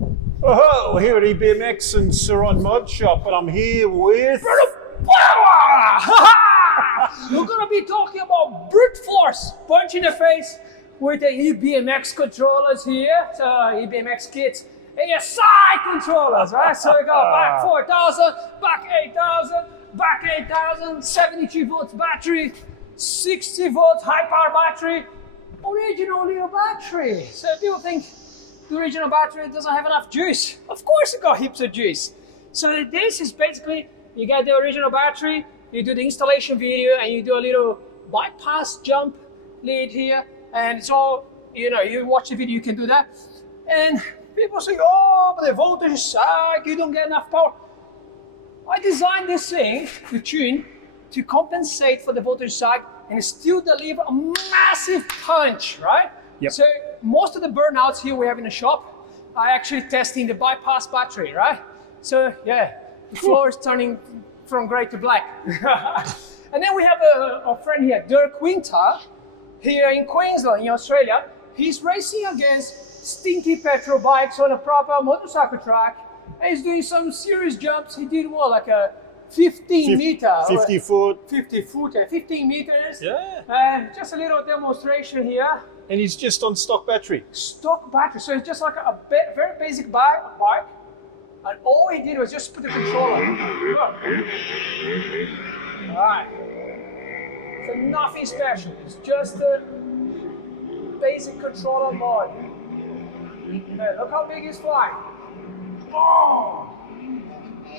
Oh, we're here at EBMX and Saron Mod Shop, and I'm here with Bruno POWEEER! We're going to be talking about brute force, punch in the face with the EBMX controllers here, so EBMX kits, and your side controllers, right? So we got back 4,000, back 8,000, back 8,000, 73 volts battery, 60 volts high power battery, original little battery. So people think the original battery doesn't have enough juice. Of course it got heaps of juice. So this is basically, you get the original battery, you do the installation video, and you do a little bypass jump lead here, and it's all, you know, you watch the video, you can do that. And people say, oh, but the voltage sucks, you don't get enough power. I designed this thing, the tune, to compensate for the voltage sag and still deliver a massive punch, right? Yep. So most of the burnouts here we have in the shop are actually testing the bypass battery, right? So yeah, the floor is turning from grey to black. And then we have a friend here, Dirk Winter, here in Queensland, in Australia. He's racing against stinky petrol bikes on a proper motorcycle track. And he's doing some serious jumps. He did what, like a 15 meters, 15 meters. Yeah. Just a little demonstration here. And he's just on stock battery. Stock battery, so it's just like a very basic bike. And all he did was just put the controller. Look. Alright. So nothing special. It's just a basic controller mod. Hey, look how big he's flying. Oh!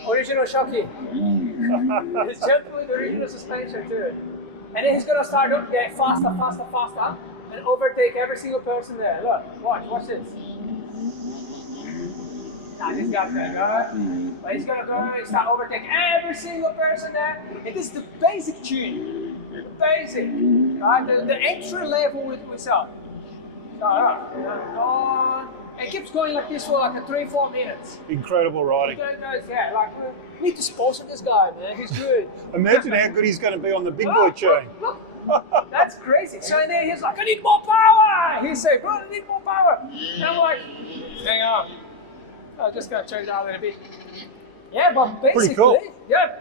Original shocky. It's jumping with the original suspension too. And then he's gonna start up, get faster, and overtake every single person there. Look, watch this. Now this guy's gonna go, but he's gonna go and start overtake every single person there. And this is the basic tune. The basic, right? The entry level with sell. So, on. It keeps going like this for like a 3-4 minutes. Incredible riding. Yeah, like we need to sponsor this guy, man. He's good. Imagine how good he's going to be on the big boy chain. Look. That's crazy. So then he's like, I need more power. He said, bro, I need more power. And I'm like, hang on. I'm just gonna change that a little bit. Yeah, but basically, cool.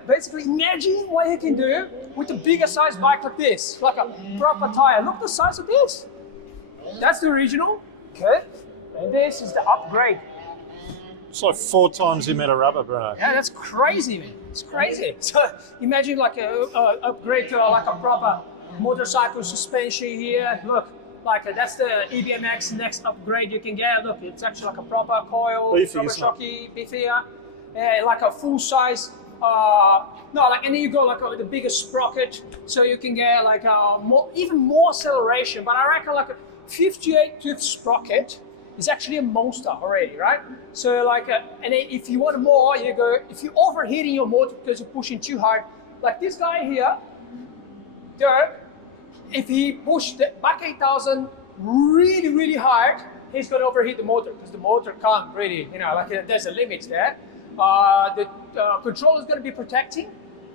basically imagine what you can do with a bigger size bike like this, like a proper tire. Look the size of this. That's the original, okay? And this is the upgrade. It's like 4 times the amount of rubber, Bruno. Yeah, that's crazy, man. It's crazy. So imagine like a upgrade to like a proper motorcycle suspension here. Look, like that's the EBMX next upgrade you can get. Look, it's actually like a proper coil, proper shocky, beefier, like a full size. And then you go like the biggest sprocket, so you can get like even more acceleration. But I reckon like a 58 tooth sprocket is actually a monster already, right? So like, and if you want more, you go, if you're overheating your motor because you're pushing too hard, like this guy here, Dirk, if he pushed the back 8,000 really hard, he's gonna overheat the motor because the motor can't really, you know, like there's a limit there. The controller is gonna be protecting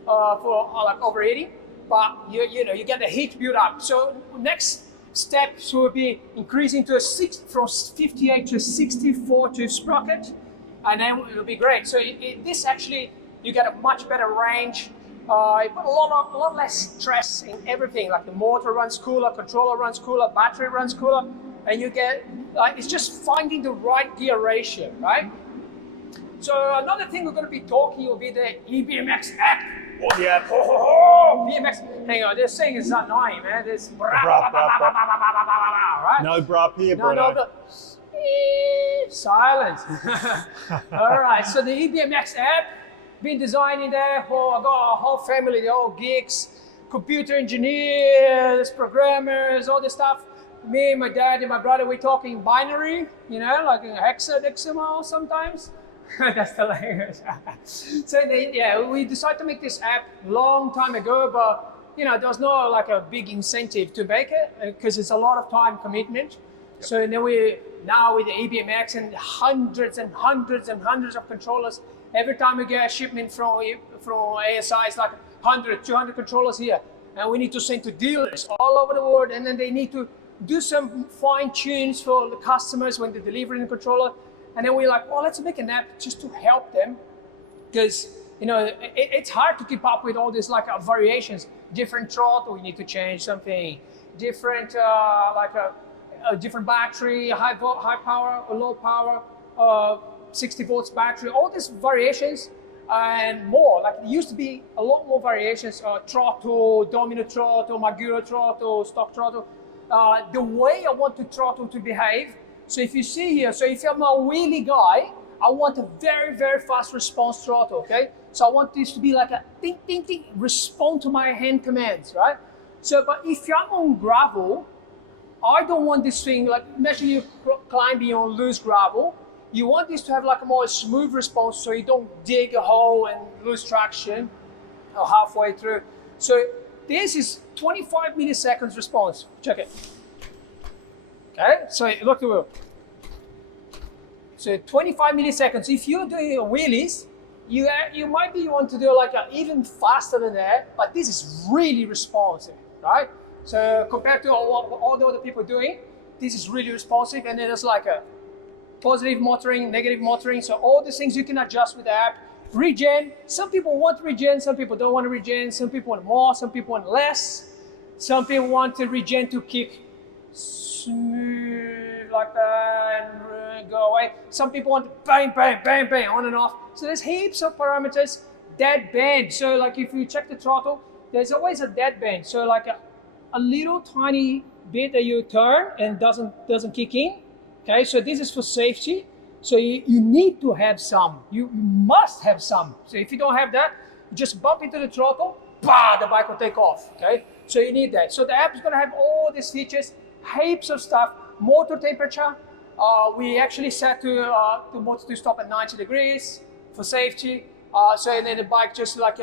for like overheating, but you know, you get the heat build up. So next steps will be increasing to from 58 to 64 tooth sprocket, and then it'll be great. So this actually, you get a much better range. You put a lot less stress in everything. Like the motor runs cooler, controller runs cooler, battery runs cooler, and you get it's just finding the right gear ratio, right? So another thing we're going to be talking will be the EBMX app. Yeah. BMX. Hang on, this thing is annoying, man. This right? No brap here, Bruno. No. Silence. All right, so the EBMX app, been designing there for, I got a whole family, they're all geeks, computer engineers, programmers, all this stuff. Me, my dad, and my brother, we're talking binary, you know, like hexadecimal sometimes. That's the language. So we decided to make this app long time ago, but you know, there was no like a big incentive to make it because it's a lot of time commitment. Yep. So then now with the EBMX and hundreds of controllers, every time we get a shipment from ASI, it's like 100, 200 controllers here, and we need to send to dealers all over the world, and then they need to do some fine tunes for the customers when they're delivering the controller. And then we're like, well, let's make an app just to help them, because you know it's hard to keep up with all these like variations. Different throttle, you need to change something. Different like a different battery, high power or low power, 60 volts battery. All these variations and more. Like there used to be a lot more variations. Throttle, domino throttle, Magura throttle, stock throttle. The way I want the throttle to behave. So if you see here, so if I'm a wheelie guy, I want a very, very fast response throttle, okay? So I want this to be like a ting, ting, ting, respond to my hand commands, right? So, but if I'm on gravel, I don't want this thing, like imagine you're climbing on loose gravel. You want this to have like a more smooth response so you don't dig a hole and lose traction halfway through. So this is 25 milliseconds response. Check it. Okay, so look at the wheel. So 25 milliseconds. If you're doing wheelies, you might be want to do like even faster than that, but this is really responsive, right? So compared to all the other people doing, this is really responsive, and then there's like a positive motoring, negative motoring. So all these things you can adjust with the app. Regen. Some people want regen, some people don't want to regen. Some people want more, some people want less. Some people want the regen to kick smooth like that and go away. Some people want bang, bang, bang, bang, on and off. So there's heaps of parameters. Dead band. So like if you check the throttle, there's always a dead band. So like a little tiny bit that you turn and doesn't kick in. Okay, so this is for safety. So you need to have some. You must have some. So if you don't have that, you just bump into the throttle, bah, the bike will take off. Okay, so you need that. So the app is going to have all these features, heaps of stuff. Motor temperature. We actually set the motor to stop at 90 degrees for safety. So and then the bike just like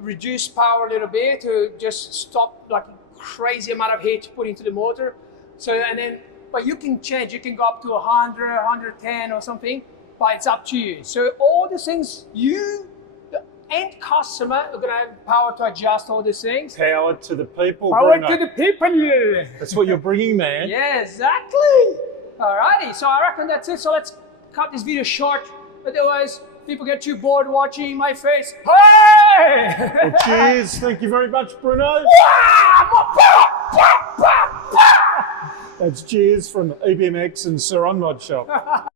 reduce power a little bit to just stop like a crazy amount of heat put into the motor. So and then. But you can change, you can go up to 100, 110 or something, but it's up to you. So all these things, the end customer, are gonna have power to adjust all these things. Power to the people, Power Bruno. to the people. That's what you're bringing, man. Yeah, exactly. Alrighty, so I reckon that's it. So let's cut this video short. Otherwise, people get too bored watching my face. Hey! Well, cheers. Thank you very much, Bruno. That's cheers from EBMX and Bruno Mod Shop.